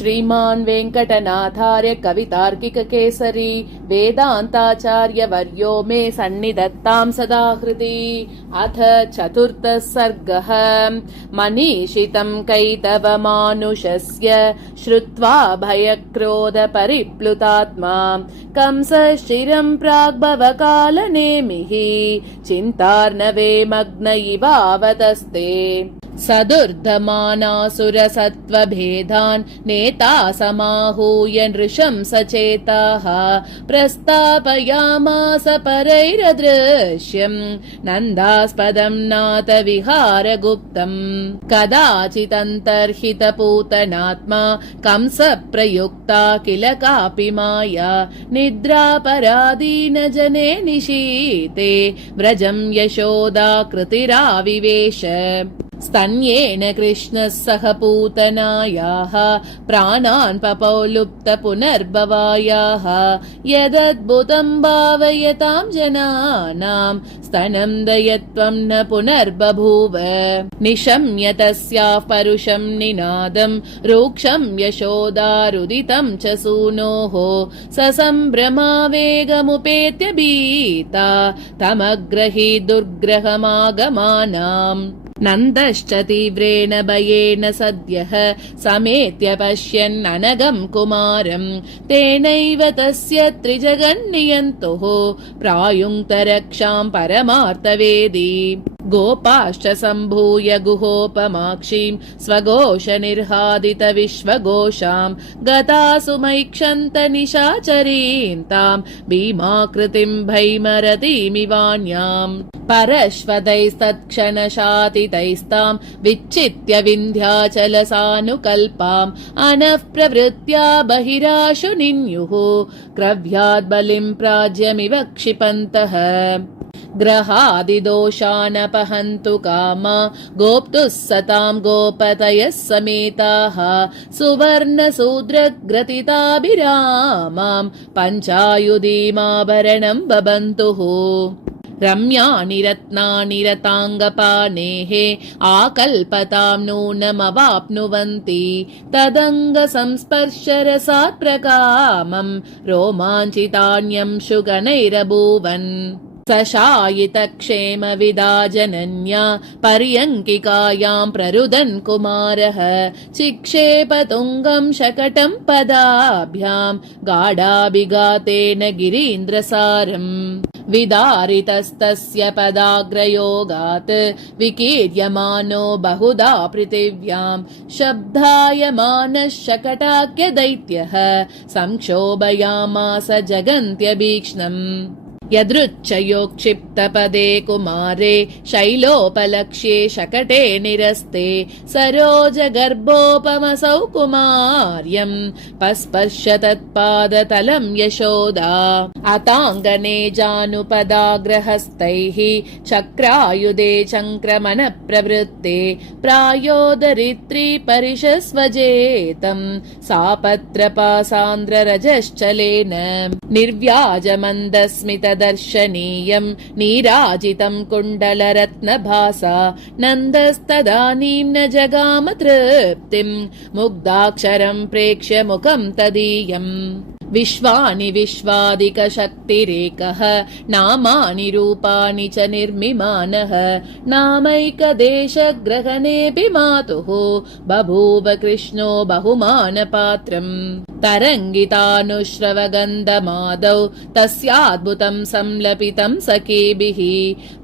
श्रीमान् वेङ्कटनाथार्य कवितार्किककेसरी वेदान्ताचार्यवर्यो मे सन्निधत्तां सदा हृदि। अथ चतुर्थः सर्गः। मनीषितं कैतवमानुषस्य श्रुत्वा भयक्रोधपरिप्लुतात्मा कंसश्चिरं प्राग्भवकालनेमिः चिन्तार्णवे मग्न इवावतस्ते। सदुर्धमानासुरसत्त्वभेदान् नेता समाहूय नृशंसचेताः प्रस्तापयामास परैरदृश्यम् नन्दास्पदं नाथ विहारगुप्तम्। कदाचिदन्तर्हितपूतनात्मा कंस प्रयुक्ता किल कापि माया निद्रापराधीन जने निशीते व्रजं यशोदा कृतिराविवेश। स्तन्येन कृष्णः सह पूतनायाः प्राणान् पपौ लुप्त पुनर्भवायाः यदद्भुतं भावयतां जनानां स्तनं दयत्वं न पुनर्बभूव। निशम्य तस्याः परुषं निनादं रूक्षं यशोदारुदितं च सूनोः ससम्भ्रमावेगमुपेत्य भीता तमग्रही दुर्ग्रहमागमानाम्। नन्दश्च तीव्रेण भयेन सद्यः समेत्य पश्यन् अनगं कुमारं तेनैव तस्य त्रिजगन्नियन्तुः प्रायुङ्क्त रक्षां परमार्थवेदी। गोपाश्च सम्भूय गुहोपमाक्षीं स्वघोष निर्हादित विश्वघोषां गतासु मैक्षन्त निशाचरीं तां भीमाकृतिं भैमरतीमिवान्याम्। परश्वतैस्तत्क्षणशातितैस्तां विच्छित्य विन्ध्याचलसानुकल्पाम् अनः प्रवृत्त्या बहिराशु निन्युः क्रव्याद् बलिं प्राज्यमिव क्षिपन्तः। ग्रहादिदोषानपहन्तु कामा गोप्तुः सतां गोपतयः समेताः सुवर्णसूद्रग्रथिताभिरामां पञ्चायुधीमाभरणं बबन्तुः। रम्यानि रत्नानि रताङ्गपाणेः आकल्पतां नूनमवाप्नुवन्ति तदङ्गसंस्पर्शरसात् प्रकामं रोमाञ्चितान्यं शुगणैरभूवन्। सशायितक्षेमविदा जनन्या पर्यङ्किकायां प्ररुदन् कुमारः चिक्षेपतुङ्गं शकटं पदाभ्यां गाढाभिघातेन गिरीन्द्रसारम्। विदारितस्तस्य पदाग्रयोगात् विकीर्यमानो बहुधा पृथिव्यां शब्दायमानः शकटाख्य दैत्यः संक्षोभयामास जगन्त्यभीक्ष्णम्। यदृच्छयोक्षिप्तपदे कुमारे शैलोपलक्ष्ये शकटे निरस्ते सरोजगर्भोपमसौ कुमार्यं पस्पर्श तत्पादतलं यशोदा। अताङ्गने जानुपदाग्रहस्तैः चक्रायुधे चङ्क्रमण प्रवृत्ते प्रायोदरित्री परिशस्वजेतं सापत्रपासान्द्ररजश्चलेन। निर्व्याजमन्दस्मित दर्शनीयं नीराजितं कुण्डलरत्नभासा नन्दस्तदानीं न जगाम तृप्तिं मुग्धाक्षरं प्रेक्ष्य मुखं तदीयम्। विश्वानि विश्वादिकशक्तिरेकः नामानि रूपाणि च निर्मिमानः नामैकदेशग्रहणेऽपि मातुः बभूव कृष्णो बहुमानपात्रम्। तरङ्गितानुश्रवगन्धमादौ तस्याद्भुतं संलपितं सखेभिः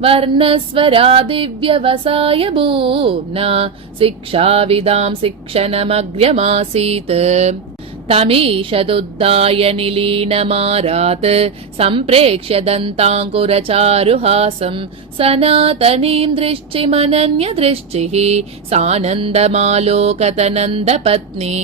वर्णस्वरादिव्यवसाय भूम्ना शिक्षाविदां शिक्षणमग्र्यमासीत्। तमीशदुद्धाय निलीनमारात् सम्प्रेक्ष्य दन्ताङ्कुरचारुहासं सनातनीं दृष्टिमनन्य दृष्टिः सानन्दमालोकतनन्दपत्नी।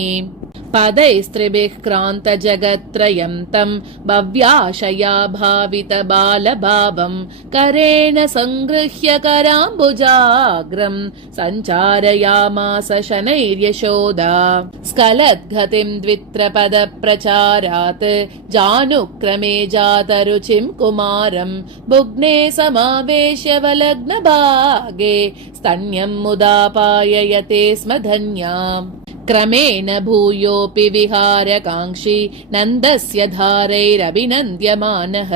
पदैस्त्रिभिः क्रान्त जगत्त्रयं तं भव्याशया भावित बालभावं करेण सङ्गृह्य कराम्बुजाग्रं सञ्चारयामास शनैर्यशोदा। स्खलद्गतिं द्वित्रपदप्रचारात् जानुक्रमे जातरुचिं कुमारं भुग्ने समावेश्य वलग्नभागे स्तन्यं मुदा पाययते स्म धन्याम्। क्रमेण भूयोऽपि विहारकाङ्क्षी नन्दस्य धारैरभिनन्द्यमानः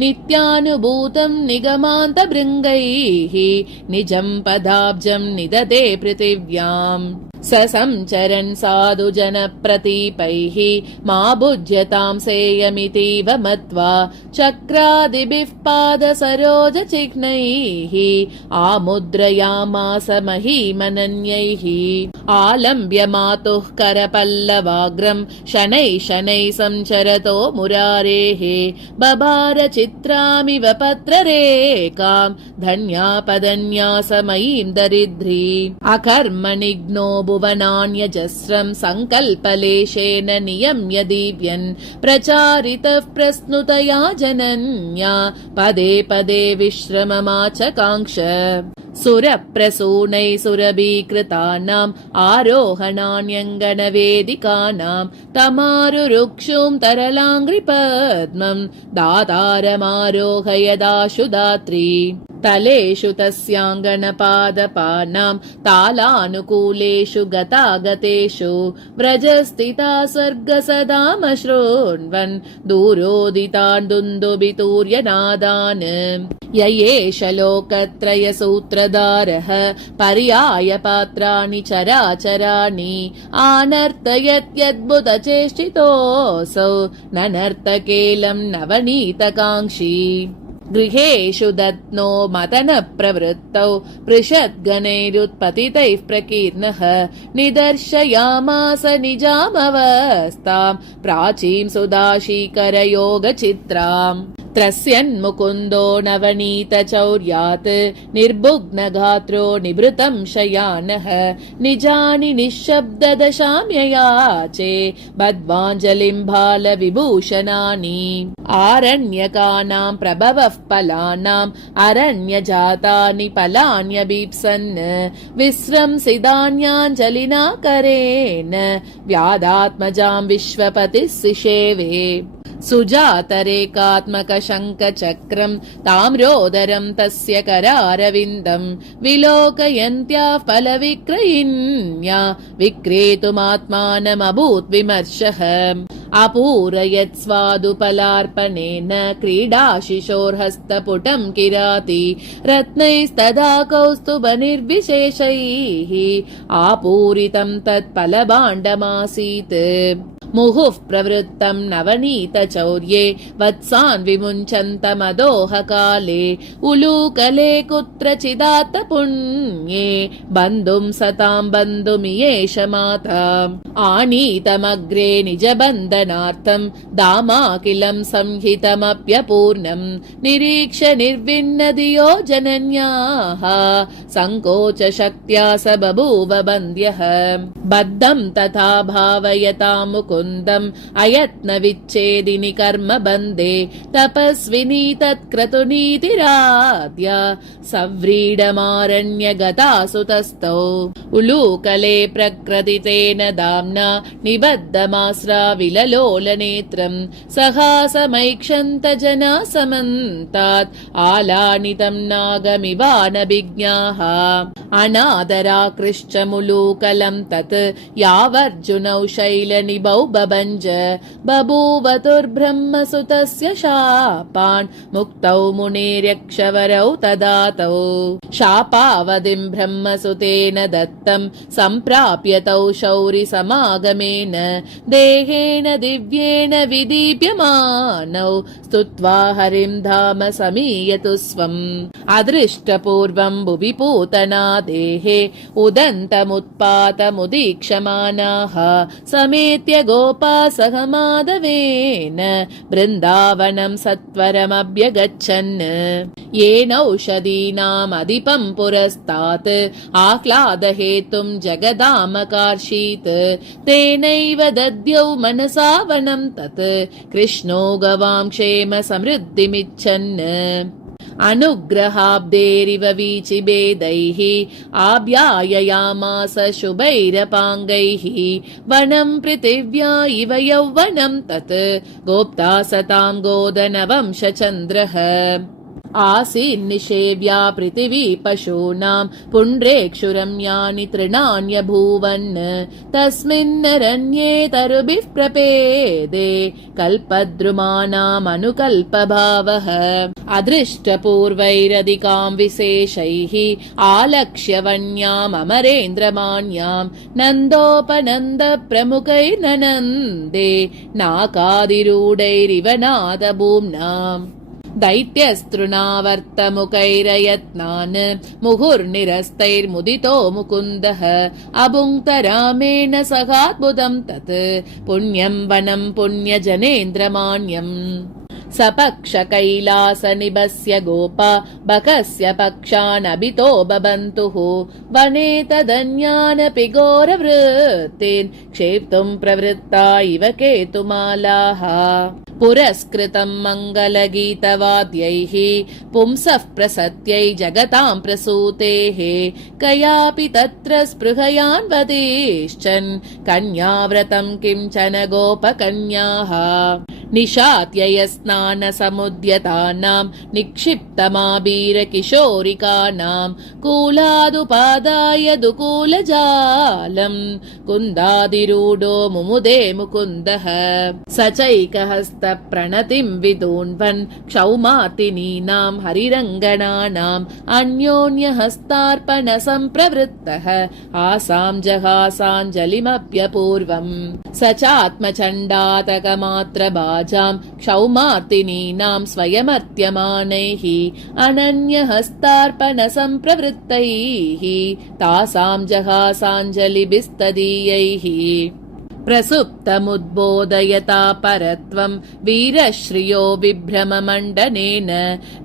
नित्यानुभूतम् निगमान्तभृङ्गैः निजम् पदाब्जम् निदते पृथिव्याम् ससञ्चरन् साधु जनप्रतीपैः मा भुज्यताम् सेयमितीव मत्वा चक्रादिभिः पादसरोजचिह्नैः आमुद्रयामास महीमनन्यैः आलम्ब्य मातुः करपल्लवाग्रम् शनैः शनैः संचरतो मुरारेः बभार चित्रामिव पत्ररेखाम् धन्यापदन्यासमयीम् दरिद्री अकर्मणिघ्नो भुवनान्यजस्रम् सङ्कल्पलेशेन नियम्य दीव्यन् प्रचारितः प्रस्नुतया जनन्या पदे पदे विश्रममाचकाङ्क्ष सुरप्रसूनैः सुरभीकृतानाम् आरोहणान्यङ्गनवेदिकानाम् तमारुरुक्षुम् तरलाङ्घ्रिपद्मम् दातारमारोहयदाशु दात्री तलेषु तस्याङ्गनपादपानाम् तालानुकूलेषु गतागतेषु व्रजस्थिता सर्गसदामश्रोण्वन् दूरोदितान् दुन्दुभितूर्यनादान् य एष लोकत्रयसूत्रधारः पर्यायपात्राणि चराचराणि आनर्तयत्यद्भुतचेष्टितोऽसौ ननर्तकेलम् नवनीतकाङ्क्षी गृहेषु दत्नो मतनप्रवृत्तौ पृषद्गणैरुत्पतितैः प्रकीर्णः निदर्शयामास निजामवस्थाम् प्राचीम् सुदाशीकरयोगचित्राम् त्रस्यन्मुकुन्दो नवनीतचौर्यात् निर्बुग्नगात्रो निभृतम् शयानः निजानि निःशब्ददशाम्ययाचे बद्ध्वाञ्जलिम् बालविभूषणानि आरण्यकानाम् प्रभवः फलानाम् अरण्यजातानि फलान्यभीप्सन् विस्रंसिदान्याञ्जलिना करेण व्यादात्मजाम् विश्वपतिः सिषेवे सुजातरेकात्मकशङ्खचक्रम् ताम्रोदरम् तस्य करारविन्दम् विलोकयन्त्याः फलविक्रयिन्या विक्रेतुमात्मानमभूत् विमर्शः अपूरयत् स्वादुपलार्पणेन क्रीडाशिशोर्हस्तपुटम् किराति रत्नैस्तदा कौस्तुभनिर्विशेषैः आपूरितम् तत्फलभाण्डमासीत् मुहुः प्रवृत्तम् नवनीतचौर्ये वत्सान् विमुञ्चन्तमदोहकाले उलूकले कुत्रचिदात्तपुण्ये बन्धुम् सताम् बन्धुमियेष माता आनीतमग्रे निजबन्धनार्थम् दामाकिलम् संहितमप्यपूर्णम् निरीक्ष निर्विन्नधियो जनन्याः सङ्कोचशक्त्या स बभूव बन्द्यः बद्धम् तथा भावयता मुकुन्दम् अयत्न विच्छेदिनि कर्म बन्दे तपस्विनी तत्क्रतुनीतिराद्य सव्रीडमारण्यगता सुतस्तौ उलूकले प्रकृतितेन दाम्ना निबद्धमास्राविललोलनेत्रम् सहासमैक्षन्त जना समन्तात् आलानितम् नागमिवानभिज्ञाः अनादराकृश्च मुलूकलम् तत् यावर्जुनौ शैलनिभौ बभञ्ज बभूवतुर्ब्रह्मसुतस्य शापान् मुक्तौ मुनेर्यक्षवरौ तदातौ शापावधिम् ब्रह्मसुतेन दत्तम् सम्प्राप्य तौ शौरिसमागमेन देहेन दिव्येन विदीप्यमानौ स्तुत्वा हरिम् धाम समीयतु स्वम् अदृष्टपूर्वम् भुवि पूतना देहे उदन्तमुत्पातमुदीक्षमानाः समेत्य गोपा सह माधवेन बृन्दावनम् सत्वरमभ्यगच्छन् येनौषधीनामधिपम् पुरस्तात् आह्लादहेतुम् जगदामकार्षीत् तेनैव दद्यौ मनसावनम् तत् कृष्णो गवाम् क्षेम समृद्धिमिच्छन् अनुग्रहाब्देरिव वीचिभेदैः आभ्याययामास शुभैरपाङ्गैः वनम् पृथिव्या इव यौवनम् तत् गोप्ता सताम् गोदनवंशचन्द्रः आसीन्निषेव्या पृथिवी पशूनां पुण्ड्रेक्षुरम्यानि तृणान्यभूवन् तस्मिन्नरण्ये तरुभिः प्रपेदे कल्पद्रुमाणामनुकल्पभावः अदृष्टपूर्वैरधिकां विशेषैः आलक्ष्य वन्यामरेन्द्रमान्यां नन्दोपनन्दप्रमुखैर्ननन्दे नाकादिरूढैरिव नादभूम्नाम् दैत्यस्तृणावर्तमुखैरयत्नान् मुहुर्निरस्तैर्मुदितो मुकुन्दः अभुङ्क्तरामेण सहाद्भुतं तत् पुण्यं वनं पुण्यजनेन्द्रमान्यम् सपक्षकैलासनिभस्य गोपा बकस्य पक्षानभितो बबन्तुः वने तदन्यानपि घोरवृत्तिन् क्षेप्तुं प्रवृत्ता इव केतुमालाः पुरस्कृतं मङ्गलगीतवाद्यैः पुंसः प्रसत्यै जगतां प्रसूतेः कयापि तत्र स्पृहयान्वदिश्चन् कन्याव्रतं किञ्चन गोपकन्याः निशात्ययस्नानसमुद्यतानां निक्षिप्तमाबीरकिशोरिकानां कूलादुपादाय दुकूलजालं कुन्दादिरूढो मुमुदे मुकुन्दः स चैकहस्तप्रणतिं विदून्वन् क्षौमार्तिनीनां हरिरङ्गणानाम् अन्योन्यहस्तार्पणसम्प्रवृत्तः आसां जहासाञ्जलिमप्यपूर्वम् स चात्मचण्डातकमात्रभाजां क्षौमार्तिनीनां स्वयमर्त्यमानैः अनन्यहस्तार्पणसम्प्रवृत्तैः तासां जहासाञ्जलिभिस्तदीयैः प्रसुप्तमुद्बोधयता परत्वं वीरश्रियो विभ्रममण्डनेन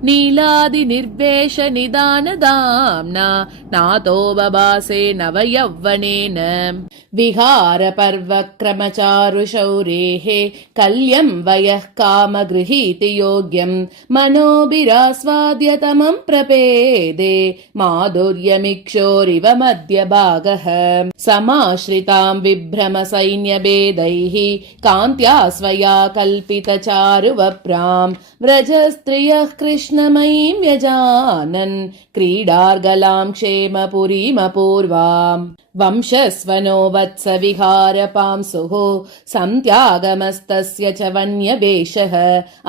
नीलादिनिर्वेशनिदानदाम्ना नातो बभासे नवयौवनेन विहारपर्वक्रमचारुशौरेः कल्यं वयः कामगृहीति योग्यं मनोभिरास्वाद्यतमं प्रपेदे माधुर्यमिक्षोरिव मध्यभागः समाश्रितां विभ्रमसैन्यभेदैः कान्त्या स्वया कल्पितचारुवप्रां व्रजस्त्रियः कृष्णमयीं यजानन् क्रीडार्गलां क्षेमपुरीमपूर्वाम् वंशस्वनो वत्सविहारपांसुः सन्त्यागमस्तस्य च वन्यवेषः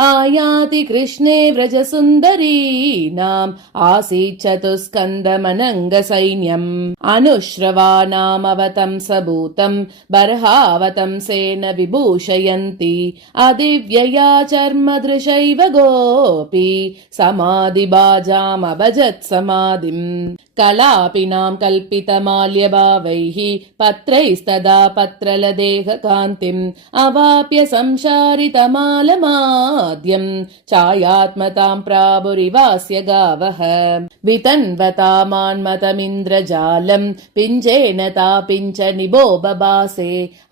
आयाति कृष्णे व्रजसुन्दरीनाम् आसीत् चतुस्कन्दमनङ्गसैन्यम् अनुश्रवानामवतंसभूतम् बर्हावतंसेन विभूषयन्ति अदिव्यया चर्मदृशैव गोपी समाधिबाजामभजत् समाधिम् कलापिनां कल्पितमाल्यभावैः पत्रैस्तदा पत्रलदेहकान्तिम् अवाप्य संशारितमालमाद्यम् छायात्मतां प्रावुरिवास्य गावः वितन्वतामान्मतमिन्द्रजालम् पिञ्जेन तापिञ्च निभो बभासे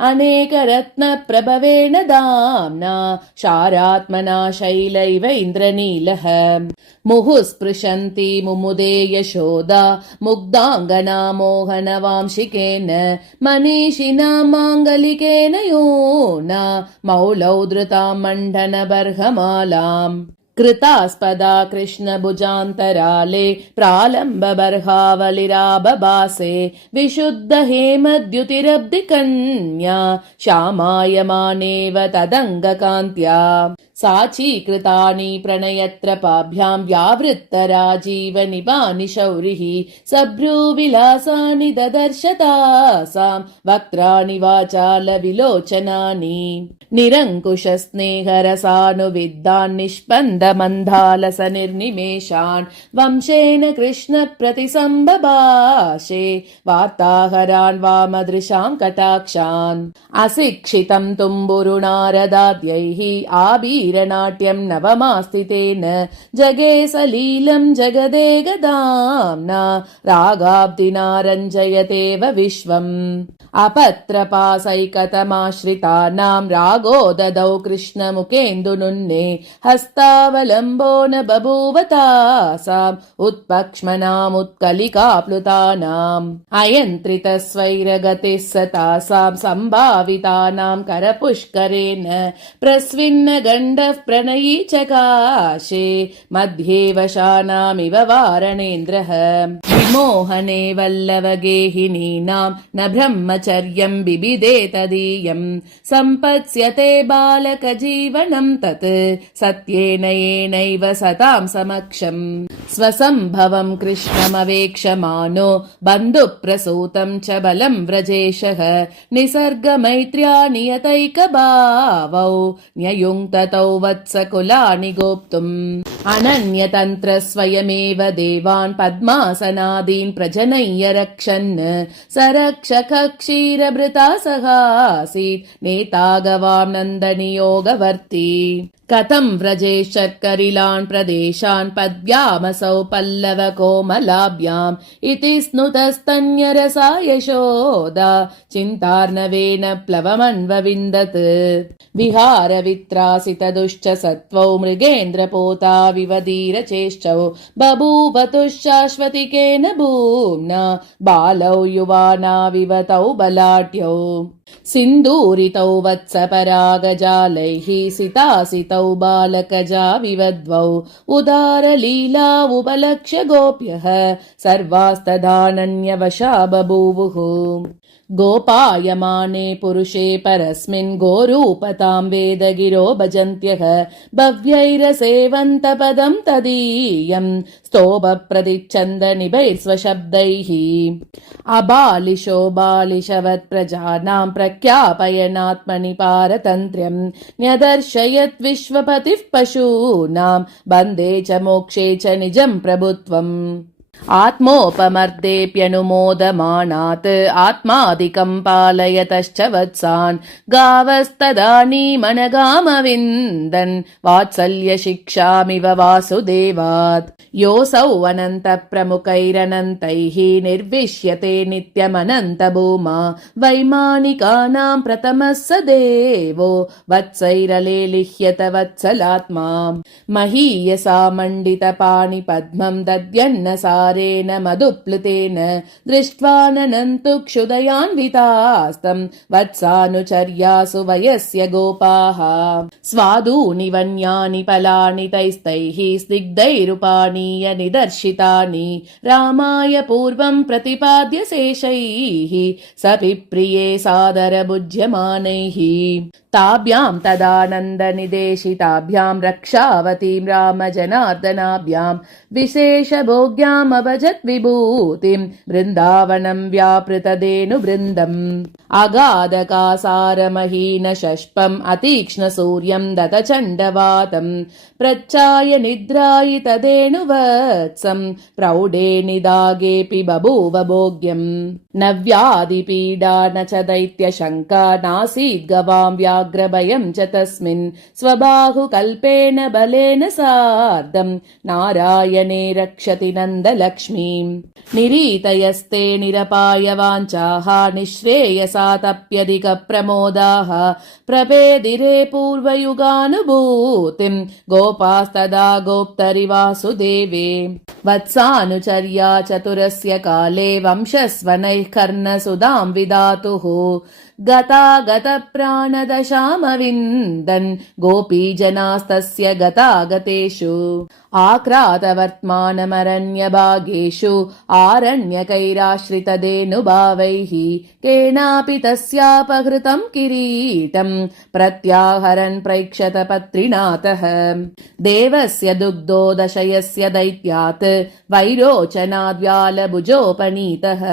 अनेकरत्नप्रभवेण दाम्ना शारात्मना शैलैव इन्द्रनीलः मुहुस्पृशन्ति मुमुदे यशोदा मुग्धाङ्गना मोहनवांशिकेन मनीषिणा माङ्गलिकेन योना मौलौ धृतां मण्डनबर्हमालाम् कृतास्पदा कृष्णभुजान्तराले प्रालम्बबर्हावलिराबभासे विशुद्ध हेमद्युतिरब्धिकन्या श्यामायमानेव तदङ्गकान्त्या साचीकृतानि प्रणयत्रपाभ्यां व्यावृत्तराजीवनिभानि शौरिः सभ्रूविलासानि ददर्श तासां वक्त्राणि वाचालविलोचनानि निरङ्कुशस्नेहरसानुविद्दान् निष्पन्दमन्धालसनिर्निमेषान् वंशेन कृष्णप्रतिसम्बभाषे वार्ताहरान् वामदृशां कटाक्षान् अशिक्षितं तुम्बुरुणारदाद्यैः आबीरनाट्यं नवमास्तितेन जगे सलीलं जगदेगदाम्ना रागाब्धिना रञ्जयतेव विश्वम् अपत्रपासैकतमाश्रितानां रागो ददौ कृष्णमुखेन्दुनुन्ने हस्तावलम्बो न बभूव तासाम् उत्पक्ष्मनामुत्कलिकाप्लुतानाम् अयन्त्रितस्वैरगतिः स तासां सम्भावितानां करपुष्करेण प्रस्विन्नगण्ड दण्डः प्रणयी चकाशे मध्ये वशानामिव वारणेन्द्रः विमोहने वल्लवगेहिनीनां न ब्रह्मचर्यं बिबिदे तदीयं सम्पत्स्यते बालकजीवनं तत् सत्येन येनैव सतां समक्षम् स्वसम्भवं कृष्णमवेक्षमानो बन्धुप्रसूतं च बलं व्रजेशः निसर्गमैत्र्या नियतैकभावौ न्ययुङ्क्ततौ वत्सकुलानि गोप्तुम् अनन्यतन्त्रस्वयमेव देवान् पद्मासनादीन् प्रजनय्य रक्षन् स रक्षकः क्षीरभृता सहासीत् नेता गवां नन्दनियोगवर्ती कथं व्रजे शर्करिलान् प्रदेशान् पद्भ्यामसौ पल्लवकोमलाभ्याम् इति स्नुतस्तन्यरसा यशोदा चिन्तार्णवेन प्लवमन्वविन्दत् विहारवित्रासितदुश्च सत्त्वौ मृगेन्द्रपोता विवधीरचेष्टौ बभूवतुश्शाश्वतिकेन भूम्ना बालौ युवानाविवतौ बलाढ्यौ सिन्दूरितौ वत्सपरागजालैः सितासितौ बालकजा विवद्वौ उदारलीला उपलक्ष्य गोप्यः सर्वास्तदानन्यवशा बभूवुः गोपायमाने पुरुषे परस्मिन् गोरूपतां वेदगिरो भजन्त्यः भव्यैरसेवन्तपदं तदीयं स्तोभप्रतिच्छन्दनिभैर्स्वशब्दैः अबालिशो बालिशवत् प्रजानां प्रख्यापयनात्मनि पारतन्त्र्यं न्यदर्शयत् विश्वपतिः पशूनां बन्धे च मोक्षे च निजं प्रभुत्वम् आत्मोपमर्देऽप्यनुमोदमानात् आत्मादिकं पालयतश्च वत्सान् गावस्तदानीमनगामविन्दन् वात्सल्यशिक्षामिव वासुदेवात् योऽसौ अनन्तप्रमुखैरनन्तैः निर्विश्यते नित्यमनन्तभूमा वैमानिकानां प्रथमः स देवो वत्सैरलेलिह्यत वत्सलात्मा महीयसा मण्डितपाणिपद्मं दद्यन्न सारेण मधुप्लुतेन दृष्ट्वा ननन्तु क्षुदयान्वितास्तं वत्सानुचर्यासु वयस्य गोपाः स्वादूनि वन्यानि फलानि तैस्तैः स्निग्धैरुपानीय निदर्शितानि रामाय पूर्वं प्रतिपाद्य शेषैः सपि प्रिये सादरभुज्यमानैः ताभ्यां तदानन्दनिदेशिताभ्यां रक्षावतीं रामजनार्दनाभ्यां विशेषभोग्याम् अभजत् विभूतिं वृन्दावनं व्यापृतधेनुवृन्दम् अगाधकासारमहीनशष्पम् अतीक्ष्णसूर्यं दतचण्डवातं प्रच्चाय निद्रायितधेनुवत्सं प्रौढे निदागेऽपि बभूव भोग्यम् नव्यादिपीडा न च दैत्यशङ्का नासीद् गवां व्याघ्रभयं च तस्मिन् स्वबाहुकल्पेन बलेन सार्धं नारायणे रक्षति नन्दलक्ष्मीम् निरीतयस्ते निरपायवाञ्छाः निःश्रेयसा तप्यधिकप्रमोदाः प्रपेदिरे पूर्वयुगानुभूतिं गोपास्तदा गोप्तरि वासुदेवे वत्सानुचर्या चतुरस्य काले वंशस्वनैः कर्णसुधां विधातुः गतागतप्राणदशामविन्दन् गोपीजनास्तस्य गतागतेषु आक्रातवर्त्मानमरण्यभागेषु आरण्यकैराश्रितधेनुभावैः केनापि तस्यापहृतं किरीटं प्रत्याहरन् प्रैक्षत पत्रिणातः देवस्य दुग्धोदशयस्य दैत्यात् वैरोचनाद्व्यालभुजोपनीतः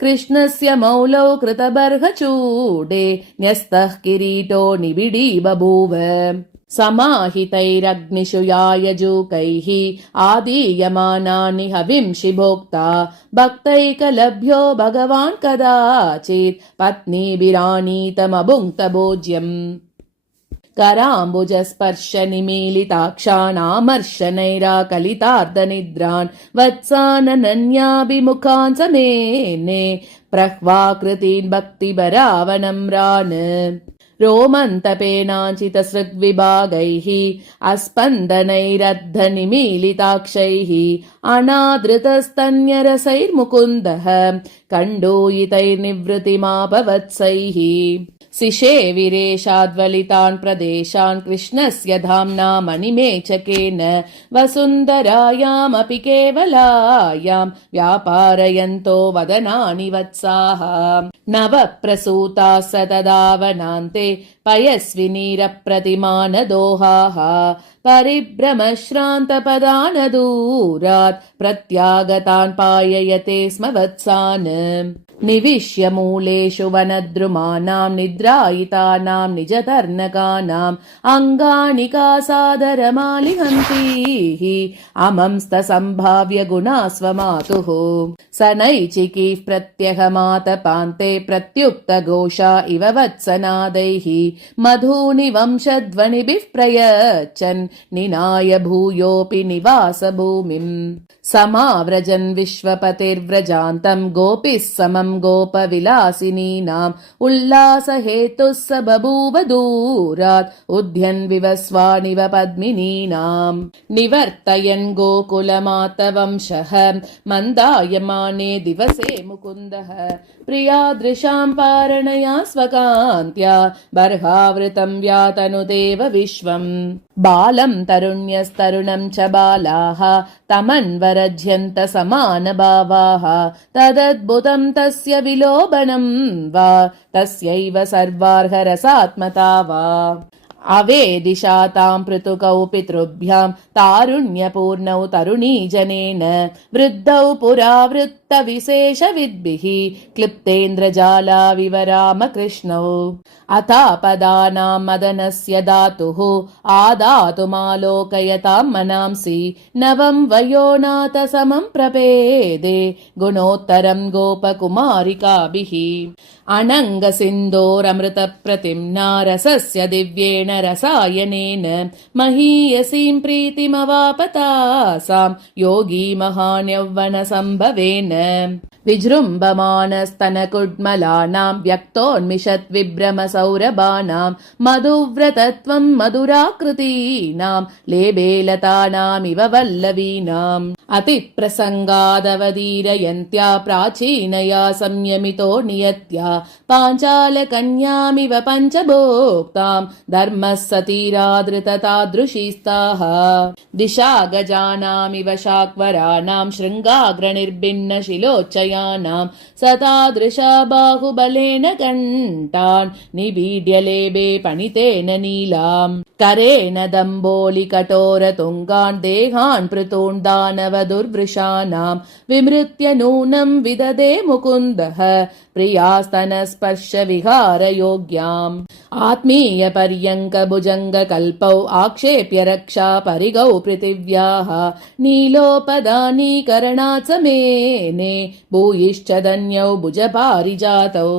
कृष्णस्य मौलौ कृतबर्हचूडे न्यस्तः किरीटो निबिडी बभूव समाहितैरग्निषु यायजूकैः आदीयमानानि हविंषि भोक्ता भक्तैकलभ्यो भगवान् कदाचित् पत्नीभिरानीतमभुङ्क्त भोज्यम् कराम्बुजस्पर्शनिमीलिताक्षाणामर्शनैराकलितार्धनिद्रान् वत्साननन्याभिमुखान् समेने प्रह्वाकृतीन् भक्तिभरावनम्रान् रोमन्तपेनाञ्चितसृग्विभागैः अस्पन्दनैरर्धनिमीलिताक्षैः अनादृतस्तन्यरसैर्मुकुन्दः कण्डूयितैर्निवृत्तिमापवत्सैः सिषे विरेशाद्वलितान् प्रदेशान् कृष्णस्य धाम्ना मणिमेचकेन वसुन्धरायामपि केवलायां व्यापारयन्तो वदनानि वत्साः नवप्रसूताः सतदावनान्ते पयस्विनीरप्रतिमानदोहाः परिभ्रमश्रान्तपदानदूरात् प्रत्यागतान् पाययते स्म वत्सान् निविश्य मूलेषु वनद्रुमाणां निद्रायितानां निजतर्णकानाम् अङ्गानि कासादरमालिहन्तीः अमंस्तसम्भाव्य गुणा स्वमातुः स नैचिकीः प्रत्यहमातपान्ते प्रत्युक्तघोषा इव वत्सनादैः मधूनि वंशध्वनिभिः प्रयच्छन् निनाय भूयोऽपि निवासभूमिम् समाव्रजन् विश्वपतिर्व्रजान्तं गोपिः समं गोपविलासिनीनाम् उल्लासहेतुः स बभूव दूरात् उद्यन् विवस्वानिव पद्मिनीनाम् निवर्तयन् गोकुलमातवंशः मन्दायमाने दिवसे मुकुन्दः प्रियादृशां पारणया स्वकान्त्या बर्हावृतं व्यातनुदेव विश्वम् बालं तरुण्यस्तरुणं च बालाः तमन्वरज्यन्त समानभावाः तदद्भुतं तस्य विलोभनं वा तस्यैव सर्वार्हरसात्मता वा अवेदिशातां पृथुकौ पितृभ्यां तारुण्यपूर्णौ तरुणीजनेन वृद्धौ पुरावृत्तविशेषविद्भिः क्लिप्तेन्द्रजालाविव रामकृष्णौ अथापदानां मदनस्य धातुः आदातुमालोकयतां मनांसि नवं वयोनाथ समं प्रपेदे गुणोत्तरं गोपकुमारिकाभिः अनङ्गसिन्धोरमृतप्रतिम्ना रसस्य दिव्येण रसायनेन महीयसीं प्रीतिमवापतासां योगी महान् यौवनसम्भवेन विजृम्भमाणस्तनकुड्मलानां व्यक्तोन्मिषत् विभ्रमसौरभानां मधुव्रतत्वं मधुराकृतीनां लेबेलतानामिव वल्लवीनाम् अतिप्रसङ्गादवदीरयन्त्या प्राचीनया संयमितो नियत्या पाञ्चालकन्यामिव पञ्चभोक्तां धर्मः सतीरादृततादृशीस्ताः दिशा गजानामिव शाक्वराणां शृङ्गाग्रनिर्भिन्नशिलोच्चयानां सतादृशा बाहुबलेन कण्ठान् निबीड्य लेबे पणितेन नीलाम् करेण दम्बोलिकठोरतुङ्गान् देहान् पृतूण्डानवदुर्वृषाणां विमृत्य नूनं विददे मुकुन्दः प्रियास्तनस्पर्शविहारयोग्याम् आत्मीयपर्यङ्कभुजङ्गकल्पौ आक्षेप्य रक्षा परिगौ पृथिव्याः नीलोपदानीकरणात् समेने भूयिश्च धन्यौ भुजपारिजातौ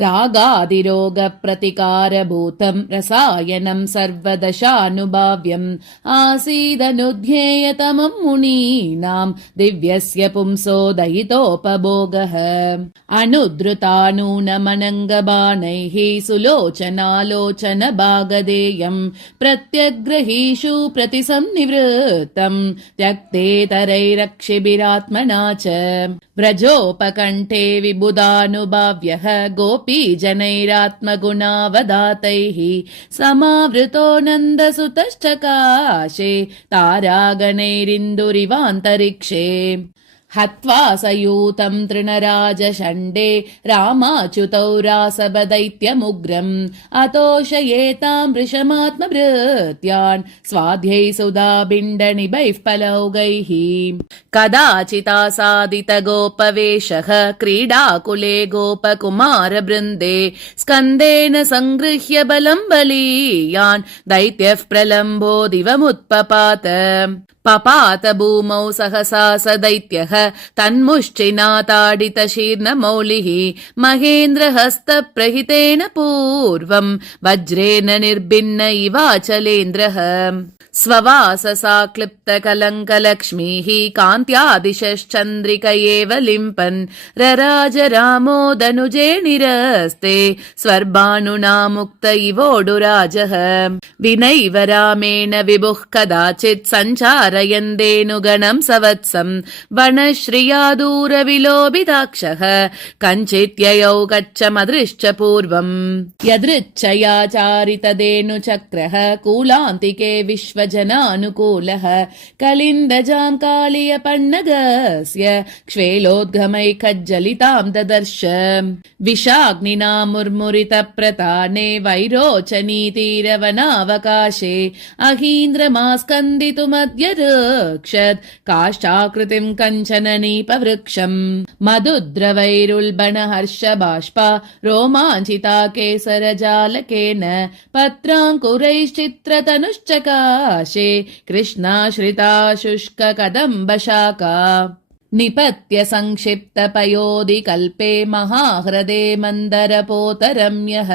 रागादिरोगप्रतिकारभूतं रसायनं सर्वदशानुभाव्यम् आसीदनुध्येयतमं मुनीनां दिव्यस्य पुंसो दयितोपभोगः अनुद्रुतानूनमनङ्गबाणैः सुलोचनालोचनभागधेयं प्रत्यग्रहीषु प्रतिसंनिवृत्तं त्यक्तेतरैरक्षिभिरात्मना च व्रजोपकण्ठे विबुधानुभाव्यः गोपीजनैरात्मगुणावदातैः समावृतो नन्दसुतश्चकाशे तारागणैरिन्दुरिवान्तरिक्षे हत्वा सयूतं तृणराजषण्डे रामाच्युतौ रासवदैत्यमुग्रम् अतोषयेतां वृषमात्मभृत्यान् स्वाध्यै सुधाबिण्डनिभैः पलौगैः कदाचितासादितगोपवेशः क्रीडाकुले गोपकुमारवृन्दे स्कन्देन सङ्गृह्य बलं बलीयान् दैत्यः प्रलम्बो दिवमुत्पपात पपात भूमौ सहसा स दैत्यः तन्मुष्टिनाताडितशीर्णमौलिः महेन्द्रहस्तप्रहितेन पूर्वं वज्रेण निर्भिन्न इवाचलेन्द्रः स्ववाससा क्लिप्तकलङ्कलक्ष्मीः कान्त्यादिशश्चन्द्रिक एव लिम्पन् रराज रामोदनुजे निरस्ते स्वर्भानुना मुक्त इवोडुराजः विनैव रामेण विभुः कदाचित् सञ्चारयन्देनुगणं सवत्सं वनश्रिया दूरविलोभिताक्षः कञ्चित्ययौ गच्छमदृश्च पूर्वम् यदृच्छया चारितदेनुचक्रः कूलान्तिके विश्वजनानुकूलः कलिन्दजां कालीयपन्नगस्य क्ष्वेलोद्गमैकज्जलितां ददर्श विषाग्निना मुर्मुरितप्रताने वैरोचनीतीरवनावकाशे अहीन्द्रमास्कन्दितुमद्य रक्षत् काष्ठाकृतिं कञ्चन नीपवृक्षम् मधुद्रवैरुल्बणहर्षबाष्पा रोमाञ्चिता केसरजालकेन पत्राङ्कुरैश्चित्रतनुश्चकाशे कृष्णाश्रिता शुष्ककदम्बशाका निपत्य संक्षिप्तपयोधिकल्पे महाह्रदे मन्दरपोतरम्यः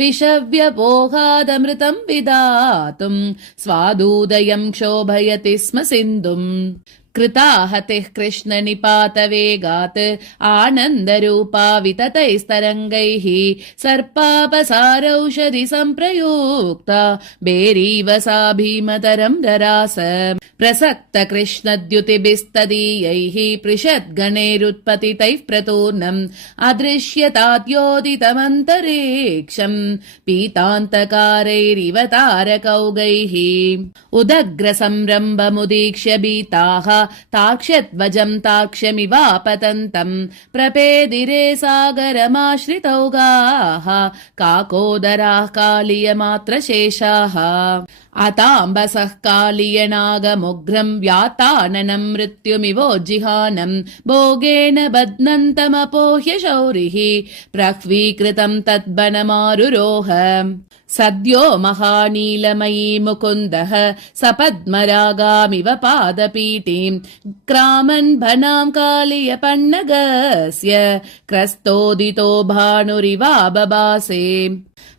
विषव्यपोहादमृतं विदातुं स्वादूदयं क्षोभयति स्म सिन्धुम् कृताहतिः कृष्णनिपातवेगात् आनन्दरूपा विततैस्तरङ्गैः सर्पापसारौषधि सम्प्रयुक्ता बेरीव सा भीमतरं ररास प्रसक्त कृष्णद्युतिभिस्तदीयैः पृषद्गणैरुत्पतितैः प्रतूर्णम् अदृश्यताद्योदितमन्तरिक्षम् पीतान्तकारैरिव तारकौगैः उदग्रसंरम्भमुदीक्ष्य भीताः ताक्ष्यध्वजं ताक्ष्यमिवापतन्तम् प्रपेदिरे सागरमाश्रितौगाः काकोदराः कालीयमात्रशेषाः अताम्बसः कालीयनागमुग्रं व्याताननं मृत्युमिवोज्जिहानं भोगेन बध्नन्तमपोह्य शौरिः प्रह्वीकृतं तद्वनमारुरोह सद्यो महानीलमयी मुकुन्दः सपद्मरागामिव पादपीठीं क्रामन् भनां कालीयपन्नगस्य क्रस्तोदितो भानुरिवाबभासे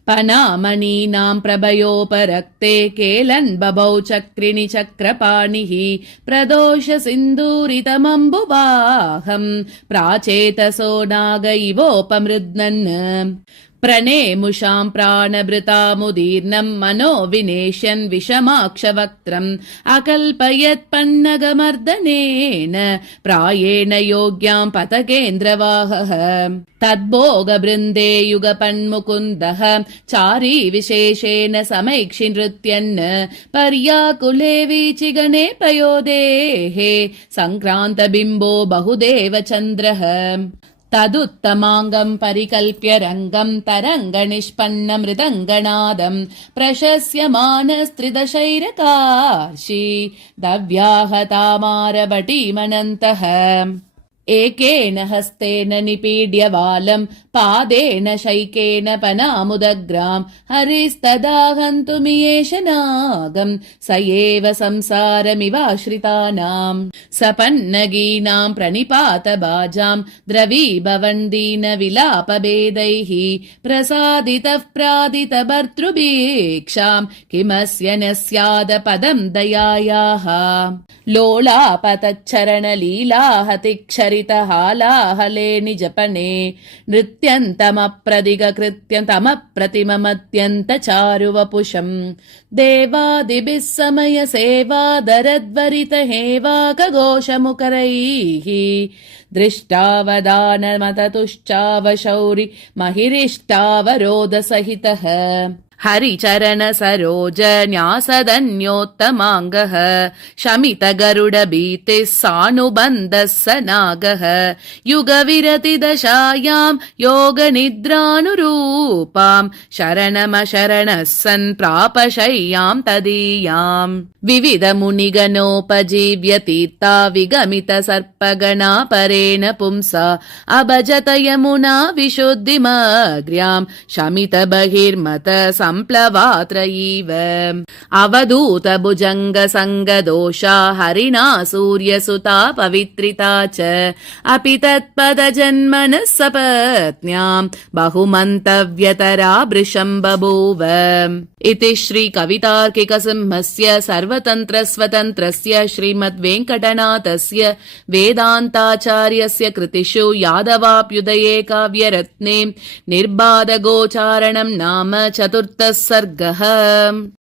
पनामणीनां प्रभयोपरक्ते केलन् बभौ चक्रिणि चक्रपाणिः प्रदोष सिन्दूरितमम्बुवाहं प्राचेतसो नाग इवोपमृद्नन् प्रणेमुषां प्राणभृतामुदीर्णं मनो विनेश्यन् विषमाक्षवक्त्रम् अकल्पयत् पन्नगमर्दनेन प्रायेण योग्यां पतकेन्द्रवाहः तद्भोगवृन्दे युगपन्मुकुन्दः चारी विशेषेण समैक्षि नृत्यन् पर्याकुले वीचिगणे पयोदेः सङ्क्रान्तबिम्बो बहुदेव चन्द्रः तदुत्तमाङ्गं परिकल्प्य रङ्गं तरङ्गनिष्पन्न मृदङ्गनादं प्रशस्यमानस्त्रिदशैरकार्षि दव्याहतामारभटीमनन्तः एकेन हस्तेन निपीड्य वालं पादेन शैकेन पनामुदग्रां हरिस्तदा हन्तुमियेष नागं स एव संसारमिवाश्रितानां सपन्नगीनां प्रणिपातबाजां द्रवीभवन् दीनविलापभेदैः प्रसादितः प्रादितभर्तृभीक्षां किमस्य न स्यादपदं दयायाः लोलापतच्छरणलीलाहतिक्षरितहालाहले निजपने नृत्यन्तमप्रदिगकृत्यं तमप्रतिममत्यन्तचारुवपुषम् देवादिभिः समयसेवादरद्वरितहेवाकघोषमुकरैः दृष्टावदानमततुश्चावशौरि महिरिष्टावरोधसहितः हरिचरण सरोज न्यासदन्योत्तमाङ्गः शमित गरुड भीतिः सानुबन्धः स नागः युगविरतिदशायां योगनिद्रानुरूपां शरणमशरणः सन् प्रापशय्यां तदीयाम् विविधमुनिगणोपजीव्य तीर्था विगमित सर्पगणा परेण पुंसा अभजत यमुना विशुद्धिमग्र्यां शमित बहिर्मत सम्प्लवात्रयीव अवधूतभुजङ्गसङ्गदोषा हरिणा सूर्यसुता पवित्रिता च अपि तत्पदजन्मनः सपत्न्याम् बहुमन्तव्यतरा भृशम् बभूव इति श्रीकवितार्किकसिंहस्य सर्वतन्त्रस्वतन्त्रस्य श्रीमद्वेङ्कटनाथस्य वेदान्ताचार्यस्य कृतिषु यादवाभ्युदये काव्यरत्ने निर्बाधगोचारणम् नाम 4th सर्गः।